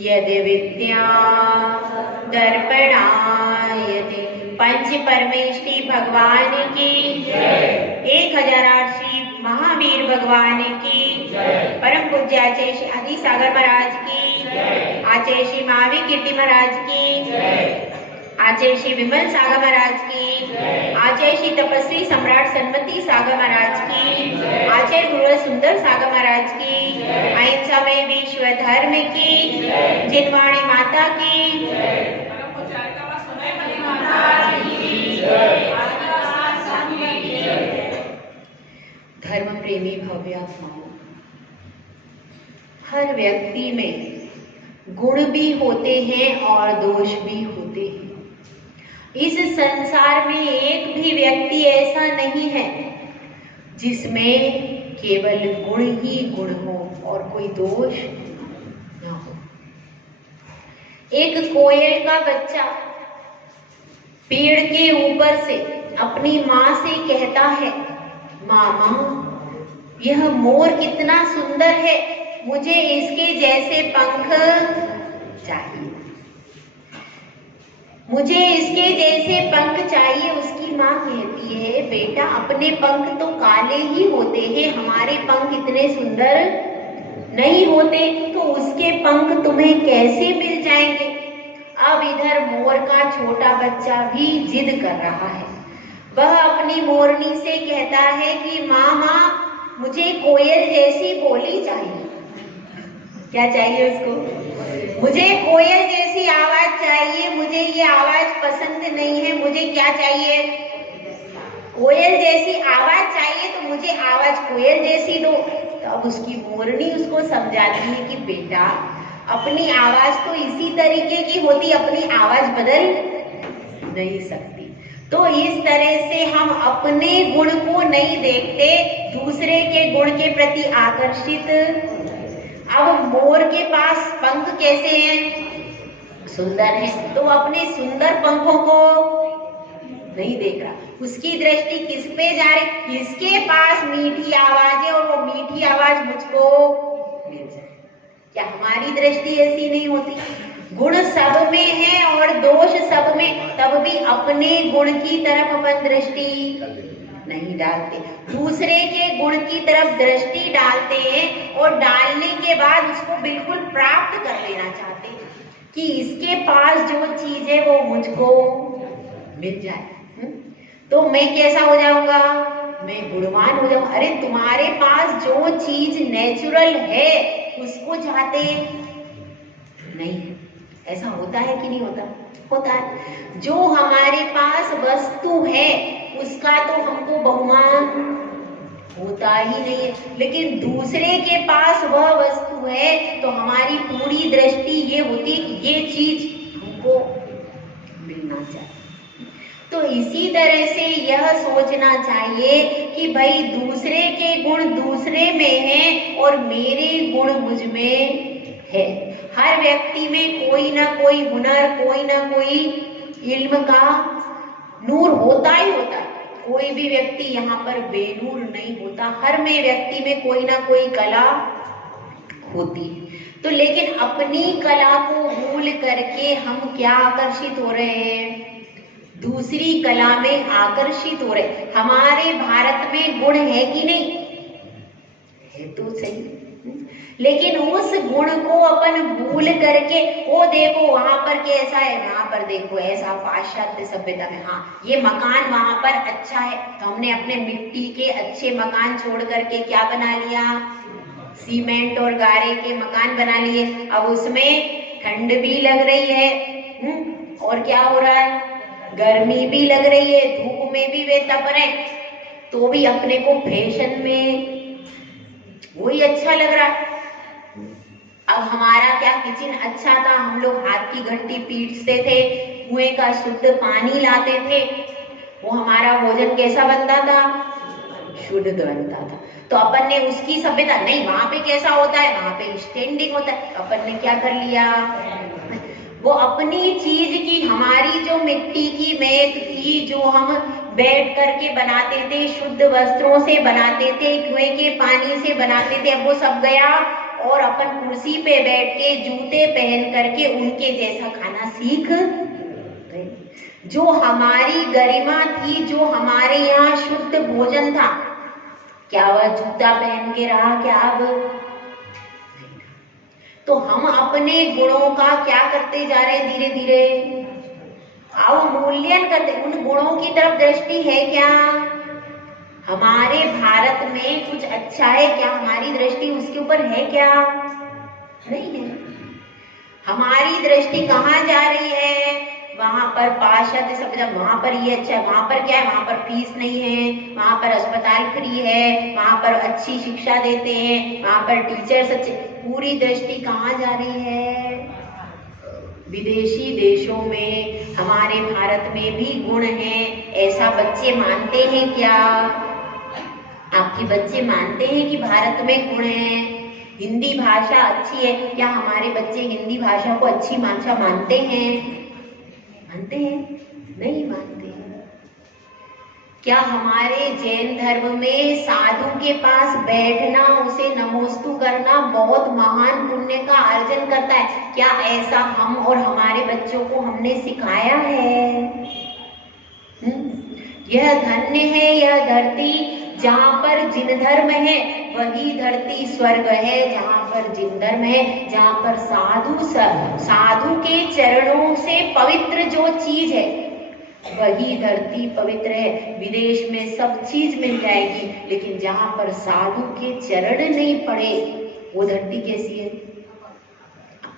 यदि विद्या दर्पणायते। पंच परमेष्टि भगवान की 1008 श्री महावीर भगवान की, परम पूज्य आचार्य श्री आदि सागर महाराज की, आचार्य श्री महावीर कीर्ति महाराज की, आचार्य श्री विमल सागर महाराज की, आचार्य श्री तपस्वी सम्राट सन्मति सागर महाराज की, आचार्य गुरु सुंदर सागर महाराज की, अहिंसा में विश्व धर्म की, जिनवाणी माता की, धर्म प्रेमी भव्यात्माओं, हर व्यक्ति में गुण भी होते हैं और दोष भी होते हैं। इस संसार में एक भी व्यक्ति ऐसा नहीं है जिसमें केवल गुण ही गुण हो और कोई दोष ना हो। एक कोयल का बच्चा पेड़ के ऊपर से अपनी माँ से कहता है, मामा यह मोर कितना सुंदर है, मुझे इसके जैसे पंख चाहिए, मुझे इसके जैसे पंख चाहिए। उसकी माँ कहती है, बेटा अपने पंख तो काले ही होते हैं, हमारे पंख इतने सुंदर नहीं होते, तो उसके पंख तुम्हें कैसे मिल जाएंगे। अब इधर मोर का छोटा बच्चा भी जिद कर रहा है। वह अपनी मोरनी से कहता है कि मामा मुझे कोयल जैसी बोली चाहिए। क्या चाहिए उसको? मुझे कोयल जैसी आवाज चाहिए, मुझे ये आवाज पसंद नहीं है, मुझे क्या चाहिए? कोयल जैसी आवाज चाहिए, तो मुझे आवाज कोयल जैसी दो। तो अब उसकी मोरनी उसको समझाती है कि बेटा अपनी आवाज तो इसी तरीके की होती, अपनी आवाज बदल नहीं सकती। तो इस तरह से हम अपने गुण को नहीं देखते, दूसरे के गुण के प्रति आकर्षित। अब मोर के पास पंख कैसे हैं? सुंदर हैं, तो अपने सुंदर पंखों को नहीं देख रहा, उसकी दृष्टि किस पे जा रही? किसके पास मीठी आवाज है और वो मीठी आवाज मुझको मिल जाए। क्या हमारी दृष्टि ऐसी नहीं होती? गुण सब में है और दोष सब में, तब भी अपने गुण की तरफ अपन दृष्टि नहीं डालते, दूसरे के गुण की तरफ दृष्टि डालते हैं और डालने के बाद उसको बिल्कुल प्राप्त कर लेना चाहते हैं कि इसके पास जो चीज है वो मुझको मिल जाए। तो मैं कैसा हो जाऊंगा? मैं गुणवान हो जाऊंगा। अरे तुम्हारे पास जो चीज नेचुरल है उसको चाहते नहीं है। ऐसा होता है कि नहीं होता? होता है। जो हमारे पास वस्तु है उसका तो हमको बहुमान होता ही नहीं है, लेकिन दूसरे के पास वह वस्तु है तो हमारी पूरी दृष्टि ये होती है कि ये चीज हमको मिलना चाहिए। तो इसी तरह से यह सोचना चाहिए कि भाई दूसरे के गुण दूसरे में हैं और मेरे गुण मुझ में है। हर व्यक्ति में कोई ना कोई हुनर, कोई ना कोई इल्म का नूर होता ही होता है। कोई भी व्यक्ति यहाँ पर बेनूर नहीं होता, हर में व्यक्ति में कोई ना कोई कला होती है। तो लेकिन अपनी कला को भूल करके हम क्या आकर्षित हो रहे हैं? दूसरी कला में आकर्षित हो रहे। हमारे भारत में गुण है कि नहीं? है तो सही, लेकिन उस गुण को अपन भूल करके, वो देखो वहां पर कैसा है, वहां पर देखो ऐसा, पाश्चात्य सभ्यता में हाँ ये मकान वहां पर अच्छा है, तो हमने अपने मिट्टी के अच्छे मकान छोड़ करके क्या बना लिया? सीमेंट और गारे के मकान बना लिए। अब उसमें ठंड भी लग रही है और क्या हो रहा है? गर्मी भी लग रही है, धूप में भी वे तप रहे, तो भी अपने को फैशन में वही अच्छा लग रहा है। अब हमारा क्या किचन अच्छा था, हम लोग हाथ की घंटी पीटते थे, कुएं का शुद्ध पानी लाते थे, वो हमारा भोजन कैसा बनता था? शुद्ध बनता था। तो अपन ने उसकी सभ्यता नहीं, वहां पे कैसा होता है? वहां पे स्टैंडिंग होता है। अपन ने क्या कर लिया? वो अपनी चीज की, हमारी जो मिट्टी की मेद थी, जो हम बैठ करके बनाते थे, शुद्ध वस्त्रों से बनाते थे, कुएं के पानी से बनाते थे, अब वो सब गया और अपन कुर्सी पे बैठ के जूते पहन करके उनके जैसा खाना सीख गए। जो हमारी गरिमा थी, जो हमारे यहाँ शुद्ध भोजन था, क्या वह जूता पहन के रहा क्या अब? तो हम अपने गुणों का क्या करते जा रहे हैं? धीरे धीरे अवमूल्यन करते। उन गुणों की तरफ दृष्टि है क्या? हमारे भारत में कुछ अच्छा है क्या? हमारी दृष्टि उसके ऊपर है क्या? नहीं है। हमारी दृष्टि कहाँ जा रही है? वहां पर पाश्चात्य सभ्यता, वहां पर ये अच्छा है, वहां पर क्या है? वहां पर फीस नहीं है, वहां पर अस्पताल फ्री है, वहां पर अच्छी शिक्षा देते हैं, वहां पर टीचर्स अच्छे। पूरी दृष्टि कहाँ जा रही है? विदेशी देशों में। हमारे भारत में भी गुण हैं, ऐसा बच्चे मानते हैं क्या? आपके बच्चे मानते हैं कि भारत में गुण हैं? हिंदी भाषा अच्छी है, क्या हमारे बच्चे हिंदी भाषा को अच्छी भाषा मानते हैं? मानते हैं? नहीं मानते हैं। क्या हमारे जैन धर्म में साधु के पास बैठना, उसे नमोस्तु करना बहुत महान पुण्य का अर्जन करता है? क्या ऐसा हम और हमारे बच्चों को हमने सिखाया है? यह धन्य है यह धरती जहाँ पर जिन धर्म है, वही धरती स्वर्ग है जहाँ पर जिन धर्म है, जहाँ पर साधु के चरणों से पवित्र जो चीज है वही धरती पवित्र है। विदेश में सब चीज मिल जाएगी, लेकिन जहाँ पर साधु के चरण नहीं पड़े वो धरती कैसी है?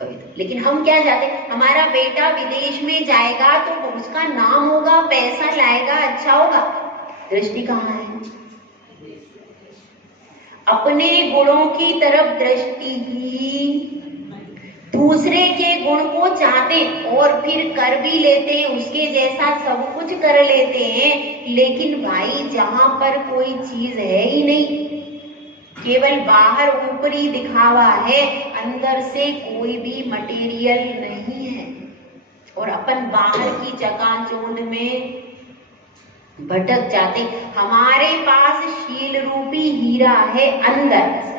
पवित्र। लेकिन हम क्या चाहते हैं? हमारा बेटा विदेश में जाएगा तो उसका नाम होगा, पैसा लाएगा, अच्छा होगा। दृष्टि कहाँ है? अपने गुणों की तरफ दृष्टि ही। दूसरे के गुण को चाहते और फिर कर भी लेते हैं, उसके जैसा सब कुछ कर लेते हैं, लेकिन भाई जहां पर कोई चीज है ही नहीं, केवल बाहर ऊपरी दिखावा है, अंदर से कोई भी मटेरियल नहीं है। और अपन बाहर की चकाचौंध में भटक जाते। हमारे पास शील रूपी हीरा है अंदर।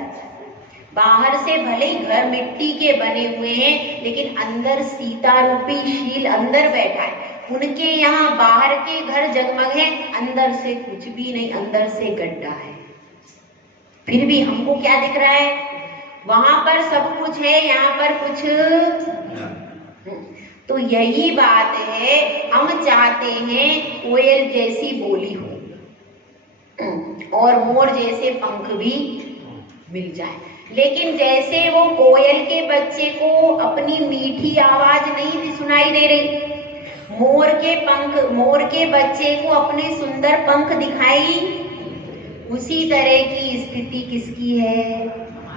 बाहर से भले ही घर मिट्टी के बने हुए हैं, लेकिन अंदर सीता रूपी शील अंदर बैठा है। उनके यहाँ बाहर के घर जगमग है, अंदर से कुछ भी नहीं, अंदर से गड्ढा है। फिर भी हमको क्या दिख रहा है? वहां पर सब कुछ है, यहाँ पर कुछ। तो यही बात है, हम चाहते हैं कोयल जैसी बोली हो और मोर जैसे पंख भी मिल जाए, लेकिन जैसे वो कोयल के बच्चे को अपनी मीठी आवाज नहीं सुनाई दे रही, मोर के बच्चे को अपने सुंदर पंख दिखाई, उसी तरह की स्थिति किसकी है?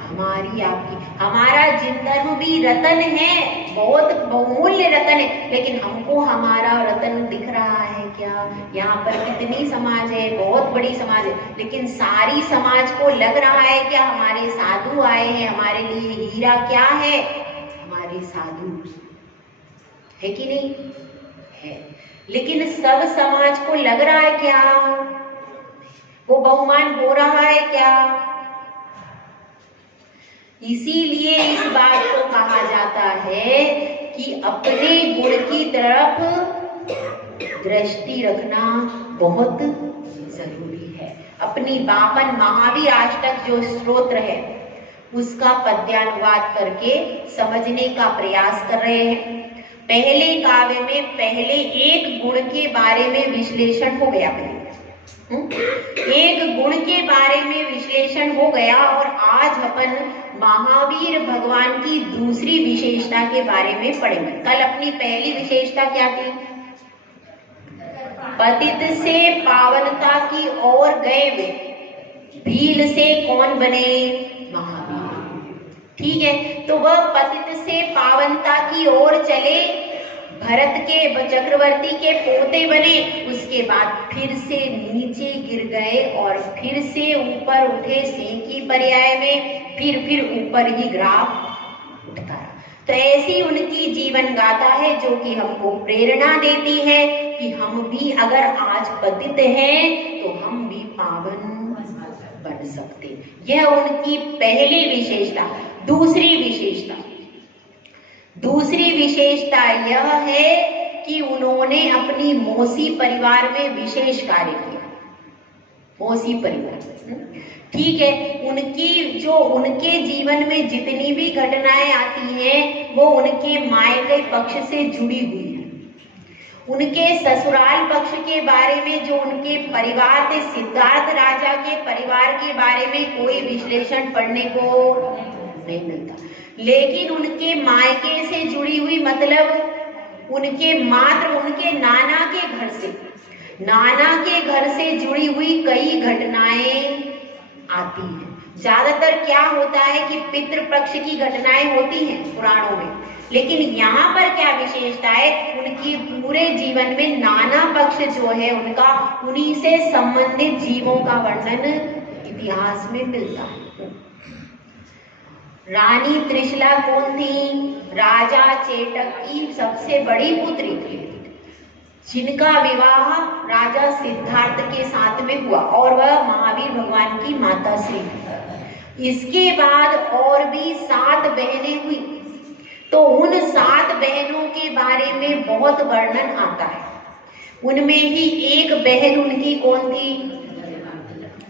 हमारी, आपकी। हमारा जिन भी रतन है, बहुत बहुमूल्य रतन है, लेकिन हमको हमारा रतन दिख रहा है क्या? यहाँ पर कितनी समाज है, बहुत बड़ी समाज है, लेकिन सारी समाज को लग रहा है क्या हमारे साधु आए हैं, हमारे लिए हीरा क्या है? हमारे साधु है कि नहीं है? लेकिन सब समाज को लग रहा है क्या? वो बहुमान हो रहा है क्या? इसीलिए इस बात को कहा जाता है कि अपने गुण की तरफ दृष्टि रखना बहुत जरूरी है। अपनी बापन महावीर अष्टक जो स्तोत्र है उसका पद्यानुवाद करके समझने का प्रयास कर रहे हैं। पहले काव्य में पहले एक गुण के बारे में विश्लेषण हो गया, एक गुण के बारे में विश्लेषण हो गया, और आज अपन महावीर भगवान की दूसरी विशेषता के बारे में पढ़ेंगे। कल अपनी पहली विशेषता क्या थी? पतित से पावनता की ओर गए वे, भील से कौन बने? महावीर। ठीक है, तो वह पतित से पावनता की ओर चले, भरत के चक्रवर्ती के पोते बने, उसके बाद फिर से नीचे गिर गए और फिर से ऊपर उठे सेंकी पर्याय में, फिर ऊपर ही ग्राफ उठता रहा। तो ऐसी उनकी जीवन गाथा है जो कि हमको प्रेरणा देती है कि हम भी अगर आज पतित हैं तो हम भी पावन बन सकते। यह उनकी पहली विशेषता। दूसरी विशेषता यह है कि उन्होंने अपनी मौसी परिवार में विशेष कार्य किया। मौसी परिवार, ठीक है, उनके जीवन में जितनी भी घटनाएं आती हैं वो उनके मायके पक्ष से जुड़ी हुई है। उनके ससुराल पक्ष के बारे में जो उनके परिवार थे, सिद्धार्थ राजा के परिवार के बारे में कोई विश्लेषण पढ़ने को नहीं मिलता, लेकिन उनके मायके से जुड़ी हुई मतलब उनके नाना के घर से जुड़ी हुई कई घटनाएं आती हैं। ज्यादातर क्या होता है कि पितृ पक्ष की घटनाएं होती हैं पुराणों में, लेकिन यहाँ पर क्या विशेषता है, उनकी पूरे जीवन में नाना पक्ष जो है उनका, उन्हीं से संबंधित जीवों का वर्णन इतिहास में मिलता है। रानी त्रिशला कौन थी? राजा चेटक की सबसे बड़ी पुत्री थी, जिनका विवाह राजा सिद्धार्थ के साथ में हुआ और वह महावीर भगवान की माता श्री थी। इसके बाद और भी 7 बहनें हुई, तो उन 7 बहनों के बारे में बहुत वर्णन आता है। उनमें ही एक बहन उनकी कौन थी?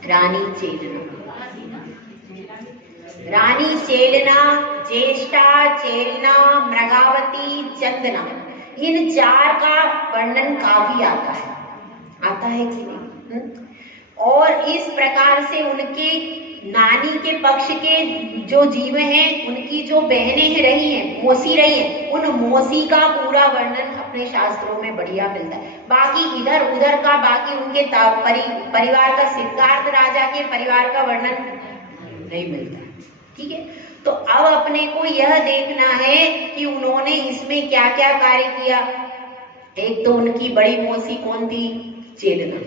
रानी चेलना। रानी चेलना, ज्येष्ठा, चेलना, मृगावती, चंदना, इन 4 का वर्णन काफी आता है कि नहीं? और इस प्रकार से उनके नानी के पक्ष के जो जीव हैं, उनकी जो बहनें रही हैं, मौसी रही हैं, उन मौसी का पूरा वर्णन अपने शास्त्रों में बढ़िया मिलता है। बाकी इधर उधर का, बाकी उनके परिवार का, सिद्धार्थ राजा के परिवार का वर्णन नहीं मिलता, ठीक है। तो अब अपने को यह देखना है कि उन्होंने इसमें क्या क्या कार्य किया। एक तो उनकी बड़ी मौसी कौन थी? चेलना।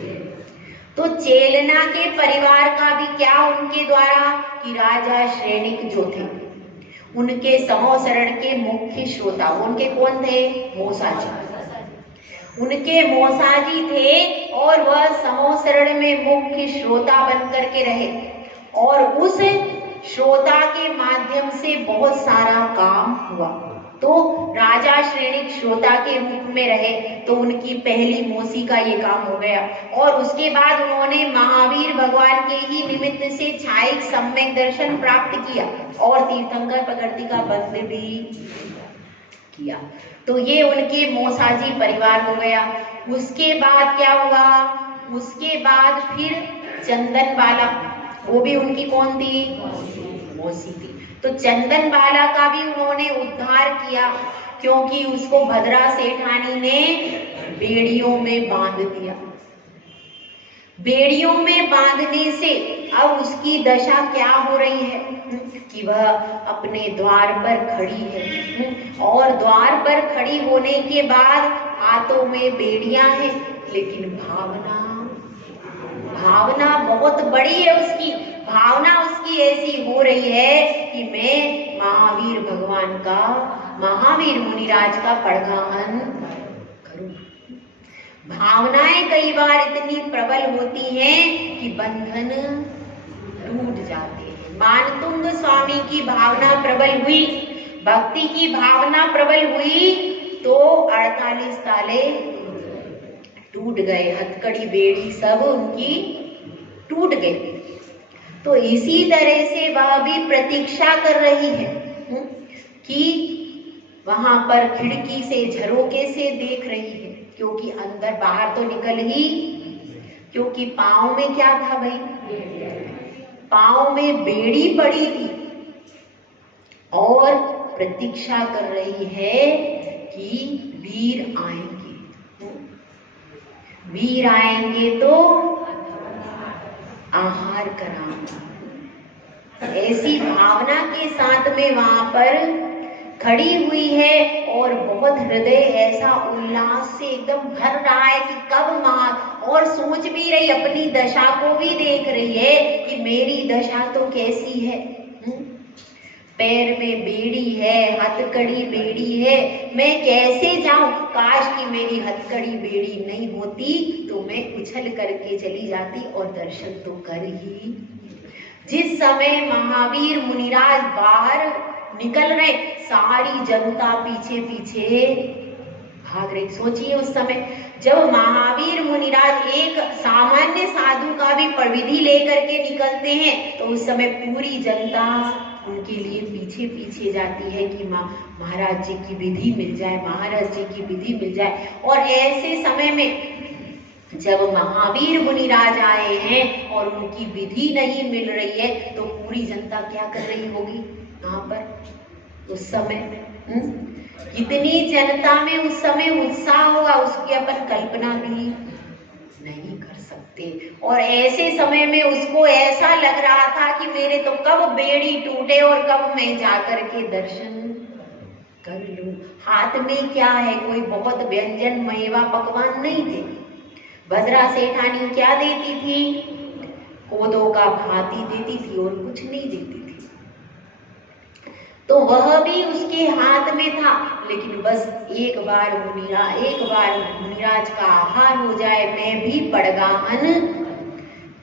तो चेलना के परिवार का भी क्या उनके द्वारा कि राजा श्रेणिक जो थे, उनके समोसरण के मुख्य श्रोता उनके कौन थे? मौसाजी। उनके मौसाजी थे और वह समोसरण में मुख्य श्रोता बनकर के रहे और उस श्रोता के माध्यम से बहुत सारा काम हुआ। तो राजा श्रेणिक श्रोता के रूप में रहे, तो उनकी पहली मौसी का ये काम हो गया। और उसके बाद उन्होंने महावीर भगवान के ही निमित्त से छायिक सम्यक दर्शन प्राप्त किया और तीर्थंकर प्रकृति का बंध भी किया। तो ये उनके मौसाजी परिवार हो गया। उसके बाद क्या हुआ? उसके बाद फिर चंदन बाला, वो भी उनकी कौन थी? मौसी थी। तो चंदन बाला का भी उन्होंने उद्धार किया, क्योंकि उसको भद्रा सेठानी ने बेड़ियों में बांध दिया। बेड़ियों में बांधने से अब उसकी दशा क्या हो रही है कि वह अपने द्वार पर खड़ी है, और द्वार पर खड़ी होने के बाद हाथों में बेड़ियां हैं, लेकिन भावना बहुत बड़ी है। उसकी भावना उसकी ऐसी हो रही है कि मैं महावीर भगवान का, महावीर मुनिराज का पड़गाहन करूं। भावनाएं कई बार इतनी प्रबल होती हैं कि बंधन टूट जाते हैं। मानतुंग स्वामी की भावना प्रबल हुई, भक्ति की भावना प्रबल हुई, तो 48 ताले टूट गए, हथकड़ी बेड़ी सब उनकी टूट गई। तो इसी तरह से वह भी प्रतीक्षा कर रही है कि वहां पर खिड़की से झरोके से देख रही है, क्योंकि अंदर बाहर तो निकल ही, क्योंकि पांव में क्या था भाई? पांव में बेड़ी पड़ी थी और प्रतीक्षा कर रही है कि वीर आएंगे। वीर आएंगे तो आहार कराना, ऐसी भावना के साथ में वहां पर खड़ी हुई है और बहुत हृदय ऐसा उल्लास से एकदम भर रहा है कि कब मां, और सोच भी रही, अपनी दशा को भी देख रही है कि मेरी दशा तो कैसी है। पैर में बेड़ी है, हथकड़ी बेड़ी है, मैं कैसे जाऊं? काश कि मेरी हथकड़ी बेड़ी नहीं होती तो मैं उछल करके चली जाती और दर्शन तो कर ही। जिस समय महावीर मुनिराज बाहर निकल रहे, सारी जनता पीछे पीछे भाग रही। सोचिए उस समय जब महावीर मुनिराज एक सामान्य साधु का भी प्रविधि लेकर के निकलते हैं, तो उस समय पूरी जनता उनके लिए पीछे पीछे जाती है कि महाराज जी की विधि मिल जाए, महाराज जी की विधि मिल जाए। और ऐसे समय में जब महावीर मुनिराज आए हैं और उनकी विधि नहीं मिल रही है, तो पूरी जनता क्या कर रही होगी यहाँ पर उस समय? कितनी जनता में उस समय उत्साह होगा, उसकी अपन कल्पना भी नहीं कर सकते। और ऐसे समय में उसको ऐसा लग रहा था कि मेरे तो कब बेड़ी टूटे और कब मैं जाकर के दर्शन कर लूं। हाथ में क्या है, कोई बहुत व्यंजन मेवा पकवान नहीं थे। भद्रा सेठानी क्या देती थी? कोदो का भाती देती थी और कुछ नहीं देती थी। तो वह भी उसके हाथ में था, लेकिन बस एक बार मुनिराज का आहार हो जाए, मैं भी पड़गाहन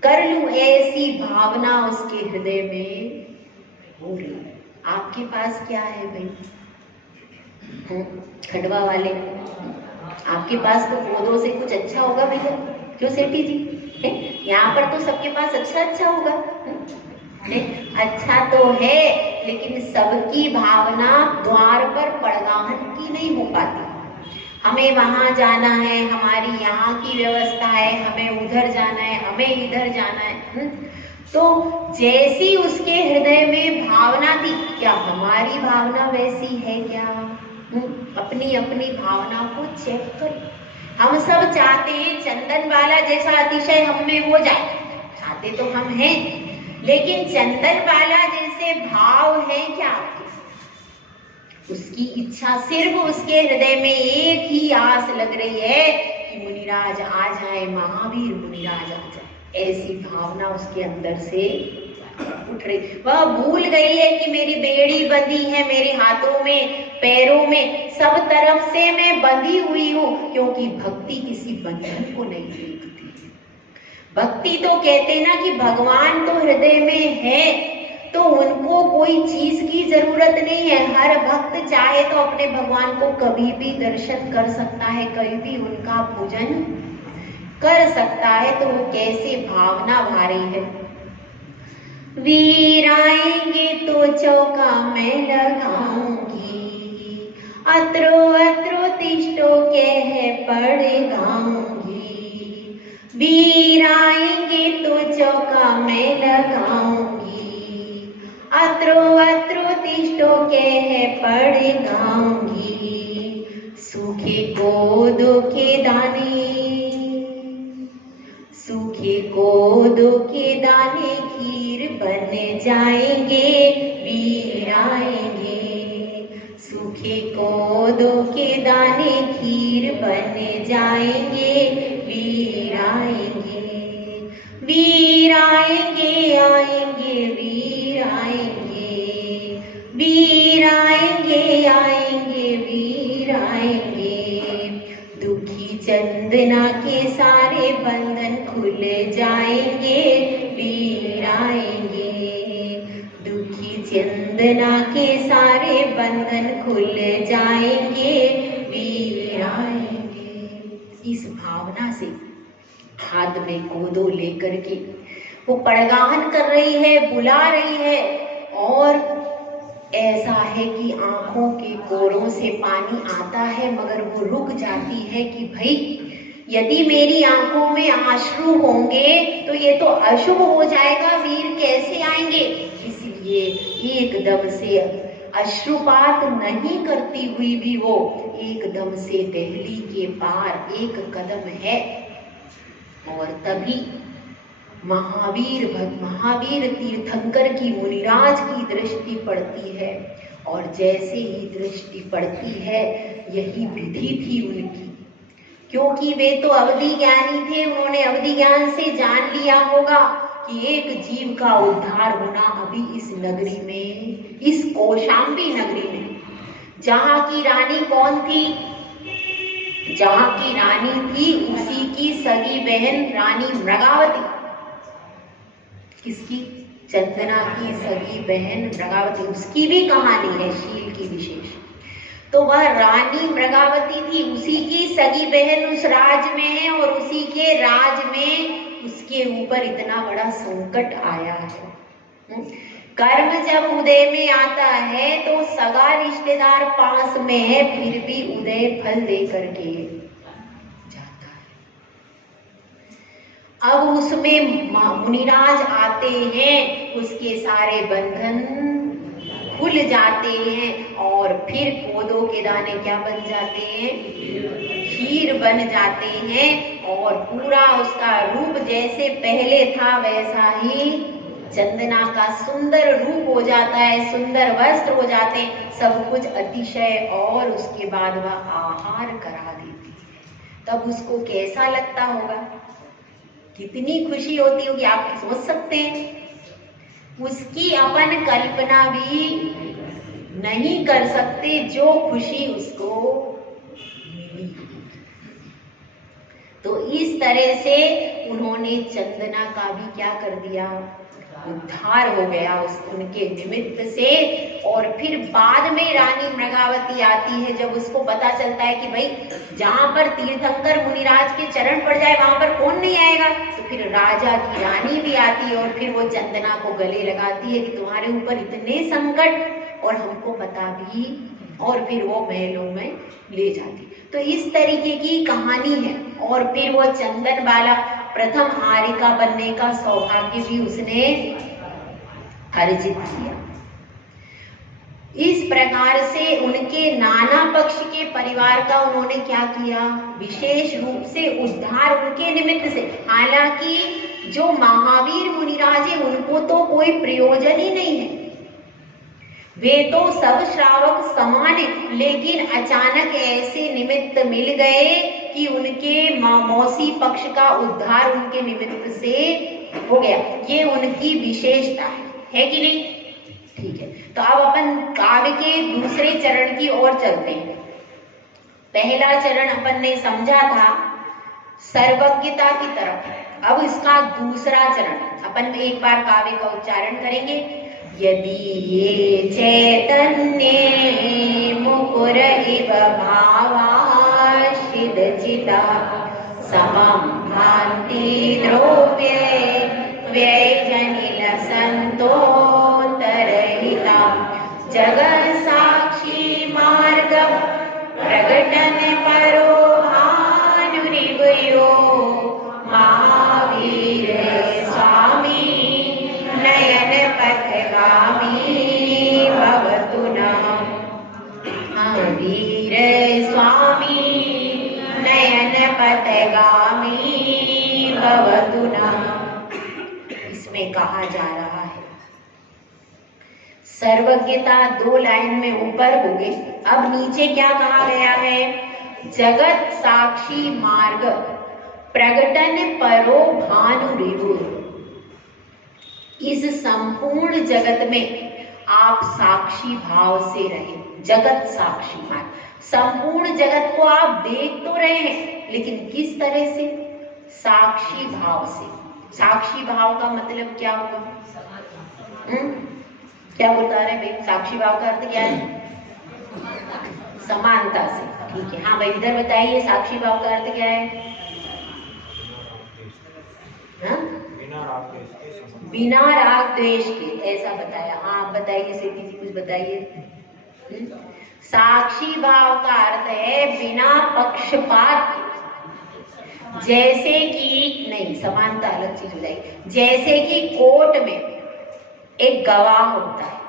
कर लूं, ऐसी भावना उसके हृदय में हो रही। आपके पास क्या है भाई? खंडवा वाले, आपके पास तो कोदो से कुछ अच्छा होगा भैया, क्यों सेठी जी? यहाँ पर तो सबके पास अच्छा होगा। अच्छा तो है, लेकिन सबकी भावना द्वार पर पड़गाहन की नहीं हो पाती। हमें वहां जाना है, हमारी यहाँ की व्यवस्था है, हमें उधर जाना है, हमें इधर जाना है। तो जैसी उसके हृदय में भावना थी, क्या हमारी भावना वैसी है क्या? अपनी अपनी भावना को चेक करो। हम सब चाहते हैं चंदन वाला जैसा अतिशय हम में हो जाए, चाहते तो हम हैं, लेकिन चंदन वाला जैसे भाव है क्या आपके? उसकी इच्छा सिर्फ उसके हृदय में एक ही आस लग रही है कि मुनिराज आ जाए, महावीर मुनिराज आ जाए। ऐसी भावना उसके अंदर से उठ रही। वह भूल गई है कि मेरी बेड़ी बंधी है, मेरे हाथों में पैरों में सब तरफ से मैं बंधी हुई हूँ, क्योंकि भक्ति किसी बंधन को नहीं देखती। भक्ति तो कहते ना कि भगवान तो हृदय में है, तो उनको कोई चीज की जरूरत नहीं है। हर भक्त चाहे तो अपने भगवान को कभी भी दर्शन कर सकता है, कभी भी उनका पूजन कर सकता है। तो वो कैसे भावना भारी है। वीर आएंगे तो चौका मैं लगाऊंगी, अत्रो अत्रो तिष्ठो कह पड़ गाऊंगी। वीर आएंगे तो चौका मैं लगाऊंगी, अत्रो अत्रो तिष्ठो कह पड़ गाऊंगी। सूखे कोदो के दाने, सूखे कोदो के दाने खीर बन जाएंगे, वीर आएंगे। सूखे कोदो के दाने खीर बन जाएंगे, वीर आएंगे। वीर आएंगे आएंगे वीर आएंगे, वीर आएंगे आएंगे वीर आएंगे। दुखी चंदना के सारे बंधन खुल जाएंगे, वीर आएंगे। दुखी चंदना के सारे बंधन खुल जाएंगे, वीर आएंगे। इस भावना से हाथ में कोदो लेकर के वो पड़गाहन कर रही है, बुला रही है। और ऐसा है कि आंखों के कोरों से पानी आता है, मगर वो रुक जाती है कि भाई यदि मेरी आंखों में आंसू होंगे तो ये तो अशुभ हो जाएगा, वीर कैसे आएंगे। इसलिए एकदम से अश्रुपात नहीं करती हुई भी वो एकदम से देहली के पार एक कदम है। और तभी महावीर तीर्थंकर की मुनिराज की दृष्टि पड़ती है। और जैसे ही दृष्टि पड़ती है, यही विधि थी उनकी, क्योंकि वे तो अवधि ज्ञानी थे। उन्होंने अवधि ज्ञान से जान लिया होगा कि एक जीव का उद्धार होना अभी इस नगरी में, इस कौशाम्बी नगरी में, जहाँ की रानी कौन थी? जहाँ की रानी थी उसी की सगी बहन रानी मृगावती। किसकी? चंदना की सगी बहन मृगावती, उसकी भी कहानी है शील की विशेष। तो वह रानी मृगावती थी, उसी की सगी बहन उस राज में है और उसी के राज में उसके ऊपर इतना बड़ा संकट आया है। कर्म जब उदय में आता है तो सगा रिश्तेदार पास में है, फिर भी उदय फल दे करके जाता है। अब उसमें मुनिराज आते हैं, उसके सारे बंधन खुल जाते हैं और फिर पौधों के दाने क्या बन जाते हैं, खीर बन जाते हैं और पूरा उसका रूप जैसे पहले था वैसा ही चंदना का सुंदर रूप हो जाता है, सुंदर वस्त्र हो जाते हैं, सब कुछ अतिशय। और उसके बाद वह आहार करा देती है, तब उसको कैसा लगता होगा, कितनी खुशी होती होगी, आप सोच सकते हैं। उसकी अपन कल्पना भी नहीं कर सकते जो खुशी उसको मिली। तो इस तरह से उन्होंने चंदना का भी क्या कर दिया, उद्धार हो गया उनके निमित्त से। और फिर बाद में रानी मृगावती आती है, जब उसको पता चलता है कि भाई जहां पर तीर्थंकर मुनिराज के चरण पड़ जाए वहां पर कौन नहीं आएगा, तो फिर राजा की रानी भी आती है और फिर वो चंदना को गले लगाती है कि तुम्हारे ऊपर इतने संकट और हमको पता भी, और फिर वो महलों में ले जाती। तो इस तरीके की कहानी है। और फिर वो चंदन बाला प्रथम आर्यिका बनने का सौभाग्य भी उसने अर्जित किया। इस प्रकार से उनके नाना पक्ष के परिवार का उन्होंने क्या किया, विशेष रूप से उद्धार उनके निमित्त से। हालांकि जो महावीर मुनिराज है उनको तो कोई प्रयोजन ही नहीं है, वे तो सब श्रावक समान है, लेकिन अचानक ऐसे निमित्त मिल गए कि उनके मौसी पक्ष का उद्धार उनके निमित्त से हो गया। ये उनकी विशेषता है कि नहीं? ठीक है, तो अब अपन काव्य के दूसरे चरण की ओर चलते हैं। पहला चरण अपन ने समझा था सर्वज्ञता की तरफ। अब इसका दूसरा चरण अपन एक बार काव्य का उच्चारण करेंगे। यदि ये चैतन्य मुकुर इव भावाशिदचिता समं भान्ति द्रव्य व्यजनिल संतोत्तरहिता जगत् साक्षी मार्ग प्रकटन परोहानुरिवयो महावीर स्वामी नयन पथगामी भवतु नः। महावीर स्वामी नयन पथगामी भवतु नः। इसमें कहा जा रहा है सर्वज्ञता दो लाइन में ऊपर हो गई। अब नीचे क्या कहा गया है, जगत साक्षी मार्ग प्रकटन परो भानुरिवु। इस संपूर्ण जगत में आप साक्षी भाव से रहे। जगत साक्षी मार्ग, संपूर्ण जगत को आप देख तो रहे हैं, लेकिन किस तरह से, साक्षी भाव से। साक्षी भाव का मतलब क्या होगा, क्या बता रहे भाई, साक्षी भाव का अर्थ क्या है, समानता से। ठीक है, हाँ भाई इधर बताइए साक्षी भाव का अर्थ क्या है। हाँ? बिना राग द्वेष के, ऐसा बताया। हाँ आप बताइए सेठी जी, कुछ बताइए। साक्षी भाव का अर्थ है बिना पक्षपात के। जैसे कि नहीं, समानता अलग चीज हो जाएगी। जैसे कि कोर्ट में एक गवाह होता है,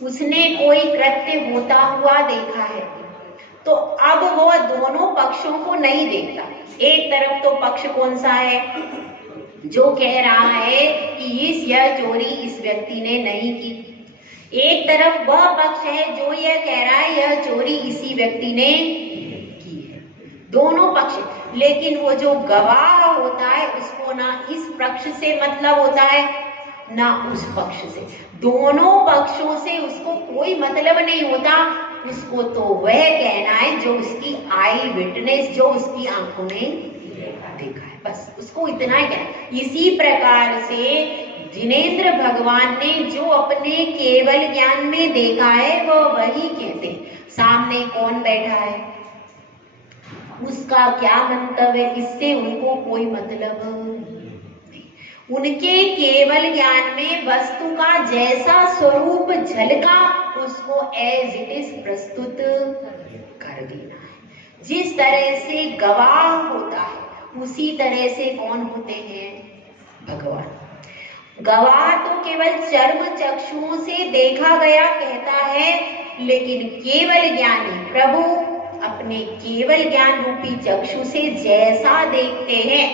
उसने कोई कृत्य होता हुआ देखा है, तो अब वो दोनों पक्षों को नहीं देखता। एक तरफ तो पक्ष कौन सा है, जो कह रहा है कि यह चोरी इस व्यक्ति ने नहीं की। एक तरफ वह पक्ष है जो यह कह रहा है यह चोरी इसी व्यक्ति ने की है। दोनों पक्ष, लेकिन वो जो गवाह होता है उसको ना इस पक्ष से मतलब होता है ना उस पक्ष से। दोनों पक्षों से उसको कोई मतलब नहीं होता। उसको तो वह कहना है जो उसकी आई विटनेस, जो उसकी आंखों ने देखा है, बस उसको इतना ही कहना। इसी प्रकार से जिनेंद्र भगवान ने जो अपने केवल ज्ञान में देखा है वह वही कहते। सामने कौन बैठा है, उसका क्या मंतव्य है, इससे उनको कोई मतलब नहीं। उनके केवल ज्ञान में वस्तु का जैसा स्वरूप झलका उसको एज इट इज प्रस्तुत कर देना है। जिस तरह से गवाह होता है उसी तरह से कौन होते हैं, भगवान। गवाह तो केवल चर्म चक्षुओं से देखा गया कहता है, लेकिन केवल ज्ञानी प्रभु अपने केवल ज्ञान रूपी चक्षु से जैसा देखते हैं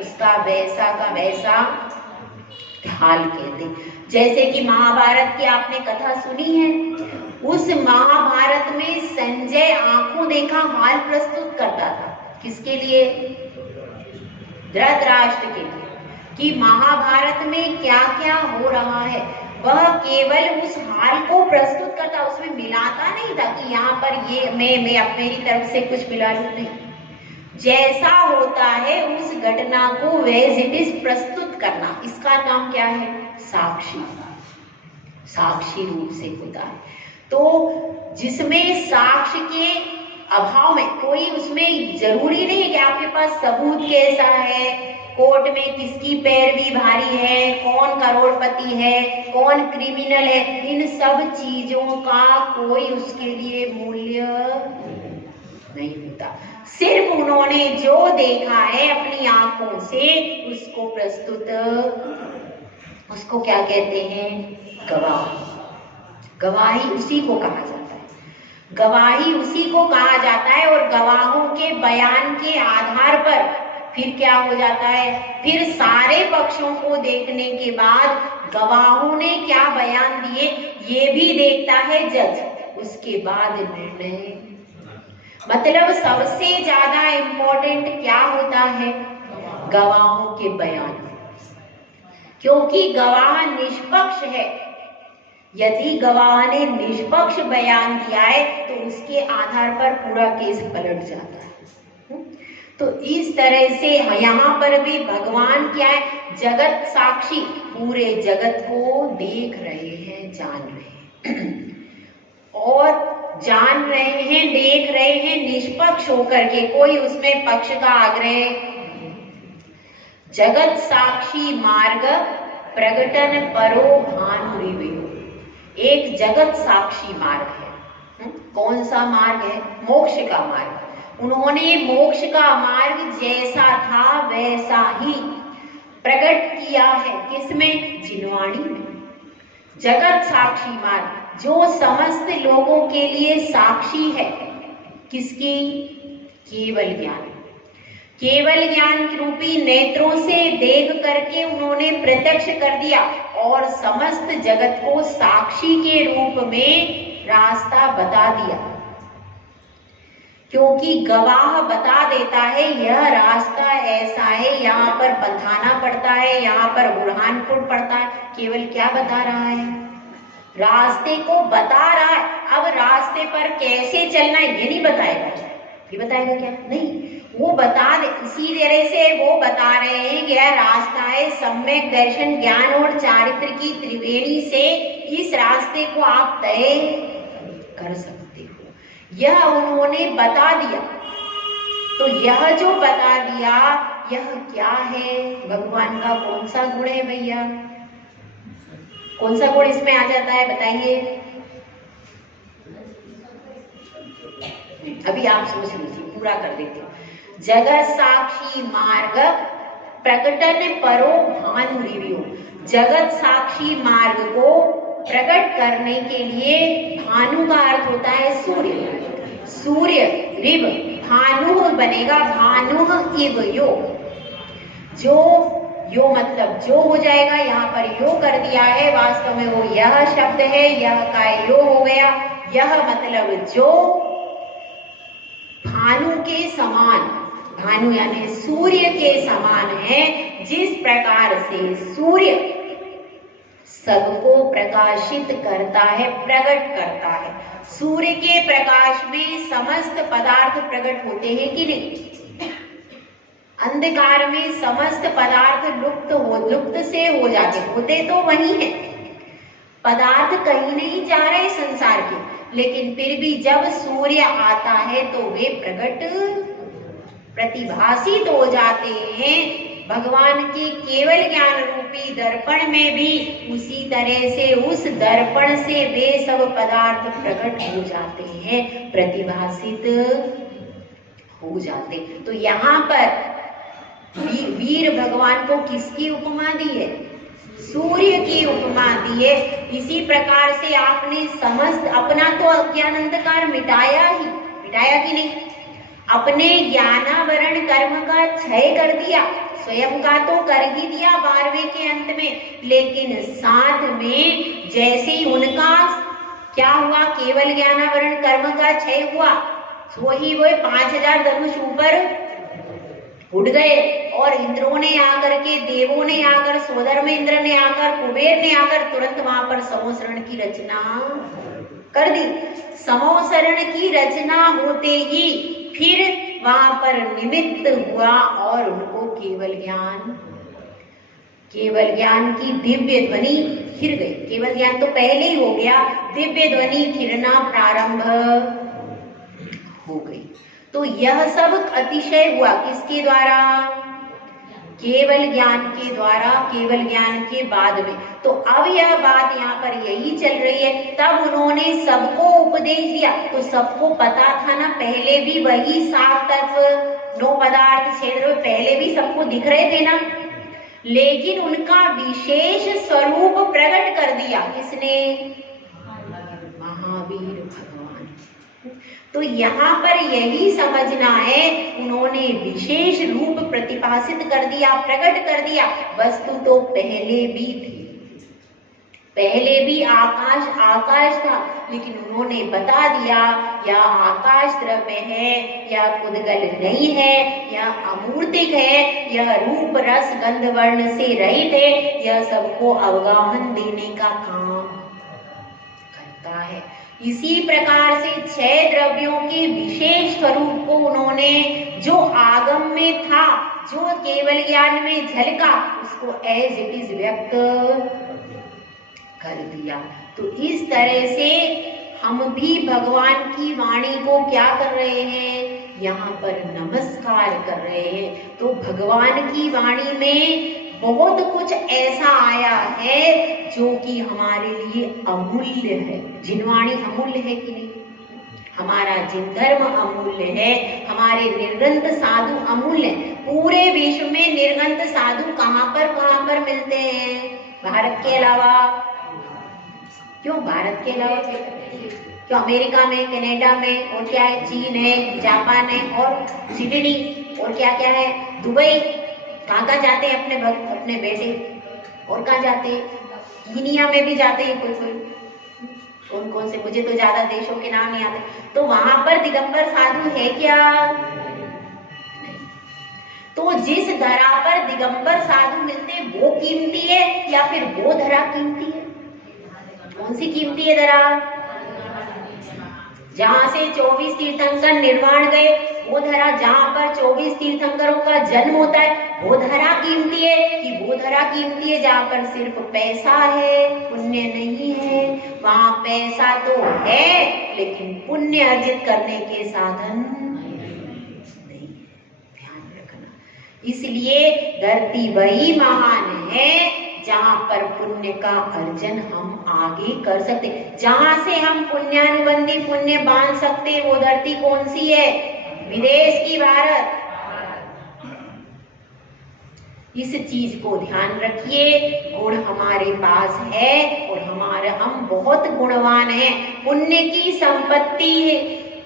उसका वैसा का वैसा हाल कहते। जैसे कि महाभारत की आपने कथा सुनी है, उस महाभारत में संजय आंखों देखा हाल प्रस्तुत करता था। किसके लिए, धृतराष्ट्र के लिए, कि महाभारत में क्या क्या हो रहा है। वह केवल उस हाल को प्रस्तुत करता, उसमें मिलाता नहीं था कि यहाँ पर ये मैं मेरी तरफ से कुछ मिला लूं, नहीं। जैसा होता है उस घटना को एज इट इज प्रस्तुत करना, इसका नाम क्या है, साक्षी। साक्षी रूप से होता है। तो जिसमें साक्ष्य के अभाव में कोई, उसमें जरूरी नहीं है कि आपके पास सबूत कैसा है, कोर्ट में किसकी पैरवी भारी है, कौन करोड़पति है, कौन क्रिमिनल है, इन सब चीजों का कोई उसके लिए मूल्य नहीं होता। सिर्फ उन्होंने जो देखा है अपनी आंखों से उसको प्रस्तुत, उसको क्या कहते हैं, गवाही। गवाही उसी को कहा जाता है, गवाही उसी को कहा जाता है। और गवाहों के बयान के आधार पर फिर क्या हो जाता है, फिर सारे पक्षों को देखने के बाद गवाहों ने क्या बयान दिए ये भी देखता है जज, उसके बाद निर्णय। मतलब सबसे ज्यादा इम्पोर्टेंट क्या होता है, गवाहों के बयान, क्योंकि गवाह निष्पक्ष है। यदि गवाह ने निष्पक्ष बयान दिया है तो उसके आधार पर पूरा केस पलट जाता है। तो इस तरह से यहाँ पर भी भगवान क्या है, जगत साक्षी, पूरे जगत को देख रहे हैं, जान रहे हैं और जान रहे हैं, देख रहे हैं निष्पक्ष होकर के, कोई उसमें पक्ष का आग्रह। जगत साक्षी मार्ग प्रगटन परो भानुरिवयो, एक जगत साक्षी मार्ग है। कौन सा मार्ग है, मोक्ष का मार्ग। उन्होंने मोक्ष का मार्ग जैसा था वैसा ही प्रकट किया है, किसमें, जिनवाणी में। जगत साक्षी मार्ग जो समस्त लोगों के लिए साक्षी है, किसकी, केवल ज्ञान। केवल ज्ञान रूपी नेत्रों से देख करके उन्होंने प्रत्यक्ष कर दिया और समस्त जगत को साक्षी के रूप में रास्ता बता दिया, क्योंकि गवाह बता देता है यह रास्ता ऐसा है, यहाँ पर बंधाना पड़ता है, यहाँ पर बुरहानपुर पड़ता है। केवल क्या बता रहा है, रास्ते को बता रहा है। अब रास्ते पर कैसे चलना है ये नहीं बताएगा, ये बताएगा क्या, नहीं, वो बता दे। इसी तरह से वो बता रहे हैं कि यह रास्ता है सम्यक दर्शन ज्ञान और चारित्र की त्रिवेणी से इस रास्ते को आप तय कर सकते हो, यह उन्होंने बता दिया। तो यह जो बता दिया यह क्या है, भगवान का कौन सा गुण है भैया, कौन सा गुण इसमें आ जाता है बताइए। अभी आप सोच लीजिए, पूरा कर देते हो। जगत साक्षी मार्ग प्रकटन परो भानुरिवयो, जगत साक्षी मार्ग को प्रकट करने के लिए भानु का अर्थ होता है सूर्य, सूर्य रिव भानु बनेगा, भानु इव यो, जो यो मतलब जो हो जाएगा, यहाँ पर यो कर दिया है, वास्तव में वो यह शब्द है, यह का यो हो गया। यह मतलब जो भानु के समान, भानु यानी सूर्य के समान है, जिस प्रकार से सूर्य सबको प्रकाशित करता है, प्रकट करता है। सूर्य के प्रकाश में समस्त पदार्थ प्रकट होते हैं कि नहीं, अंधकार में समस्त पदार्थ लुप्त से हो जाते, होते तो वही है, पदार्थ कहीं नहीं जा रहे संसार के, लेकिन फिर भी जब सूर्य आता है तो वे प्रकट प्रतिभासित हो जाते हैं। भगवान के केवल ज्ञान रूपी दर्पण में भी उसी तरह से उस दर्पण से वे सब पदार्थ प्रकट हो जाते हैं, प्रतिभासित हो जाते। तो यहाँ पर वीर भगवान को किसकी उपमा दी है? सूर्य की उपमा दी है। इसी प्रकार से आपने समस्त अपना तो अज्ञान अंधकार मिटाया कि नहीं? अपने ज्ञानावरण कर्म का क्षय कर दिया, स्वयं का तो कर ही दिया 12वें के अंत में, लेकिन साथ में जैसे ही उनका क्या हुआ, केवल ज्ञानावरण कर्म का क्षय हुआ, वही वो 5000 धनुष ऊपर उड़ गए और इंद्रों ने आकर के, देवों ने आकर, सोधर्म इंद्र ने आकर, कुबेर ने आकर तुरंत वहां पर समोसरण की रचना कर दी। समोसरण की रचना होते ही फिर वहां पर निमित्त हुआ और उनको केवल ज्ञान की दिव्य ध्वनि खिर गई। केवल ज्ञान तो पहले ही हो गया, दिव्य ध्वनि खिरना प्रारंभ हो गई। तो यह सब अतिशय हुआ किसके द्वारा? केवल ज्ञान के द्वारा, केवल ज्ञान के बाद में। तो अब यह बात यहाँ पर यही चल रही है। तब उन्होंने सबको उपदेश दिया, तो सबको पता था ना, पहले भी वही 7 तत्व 9 पदार्थ क्षेत्र पहले भी सबको दिख रहे थे ना, लेकिन उनका विशेष स्वरूप प्रकट कर दिया किसने? महावीर भगवान। तो यहाँ पर यही समझना है, उन्होंने विशेष रूप प्रतिभासित कर दिया, प्रकट कर दिया। वस्तु तो पहले भी थी, पहले भी आकाश था, लेकिन उन्होंने बता दिया यह आकाश द्रव्य है, यह पुद्गल नहीं है, यह अमूर्तिक है, यह रूप रस गंध वर्ण से रहित है, यह सबको अवगाहन देने का काम करता है। इसी प्रकार से 6 द्रव्यों के विशेष स्वरूप को उन्होंने, जो आगम में था, जो केवल ज्ञान में झलका, उसको एज इट इज व्यक्त कर दिया। तो इस तरह से हम भी भगवान की वाणी को क्या कर रहे हैं? यहाँ पर नमस्कार कर रहे हैं। तो भगवान की वाणी में बहुत कुछ ऐसा आया है जो कि हमारे लिए अमूल्य है। जिनवाणी अमूल्य है कि नहीं? हमारा जिन धर्म अमूल्य है, हमारे निर्गंत साधु अमूल्य है। पूरे विश्व में निर्गंत साधु कहाँ पर मिलते हैं? भारत के अलावा। क्यों भारत के अलावा? क्यों अमेरिका में, कनाडा में, और क्या है, चीन है, जापान है, और सिडनी, और क्या क्या है, दुबई। कहाँ जाते हैं अपने भक्त, अपने बेटे? और कहाँ जाते हैं? कीनिया में भी जाते हैं कोई कौन से, मुझे तो ज्यादा देशों के नाम नहीं आते। तो वहां पर दिगंबर साधु है क्या? तो जिस धरा पर दिगंबर साधु मिलते वो कीमती है या फिर वो धरा कीमती है? कौन सी कीमती है धरा? जहां से 24 तीर्थंकर निर्वाण गए वो धरा, जहां पर 24 तीर्थंकरों का जन्म होता है वो धरा कीमती है कि वो धरा कीमती है जहां पर सिर्फ पैसा है, पुण्य नहीं है? वहां पैसा तो है लेकिन पुण्य अर्जित करने के साधन नहीं। ध्यान रखना। इसलिए धरती वही महान है जहां पर पुण्य का अर्जन हम आगे कर सकते, जहां से हम पुण्यानुबंधी पुण्य बांध सकते। वो धरती कौन सी है? विदेश की भारत। इस चीज को ध्यान रखिए। गुण हमारे पास है और हम बहुत गुणवान हैं। पुण्य की संपत्ति है,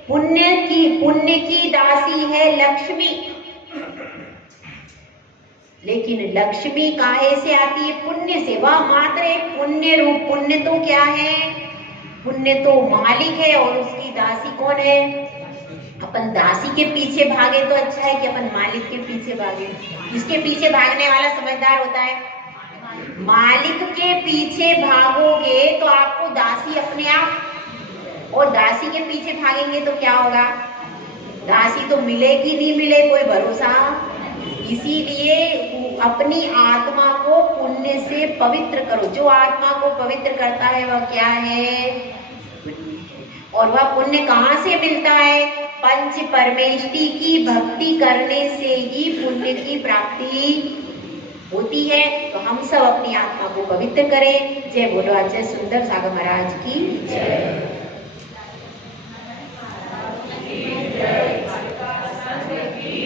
पुण्य की दासी है लक्ष्मी। लेकिन लक्ष्मी काहे से आती है? पुण्य से। वह मात्र एक पुण्य रूप। पुण्य तो क्या है? पुण्य तो मालिक है और उसकी दासी कौन है? अपन दासी के पीछे भागे तो अच्छा है कि अपन मालिक के पीछे भागे? इसके पीछे भागने वाला समझदार होता है। मालिक के पीछे भागोगे तो आपको दासी अपने आप, और दासी के पीछे भागेंगे तो क्या होगा? दासी तो मिलेगी नहीं मिले कोई भरोसा। इसीलिए अपनी आत्मा को पुण्य से पवित्र करो। जो आत्मा को पवित्र करता है वह क्या है? पुण्य है। और वह पुण्य कहाँ से मिलता है? पंच परमेष्टि की भक्ति करने से ही पुण्य की प्राप्ति होती है। तो हम सब अपनी आत्मा को पवित्र करें। जय बोलो आचार्य सुंदर सागर महाराज की जय।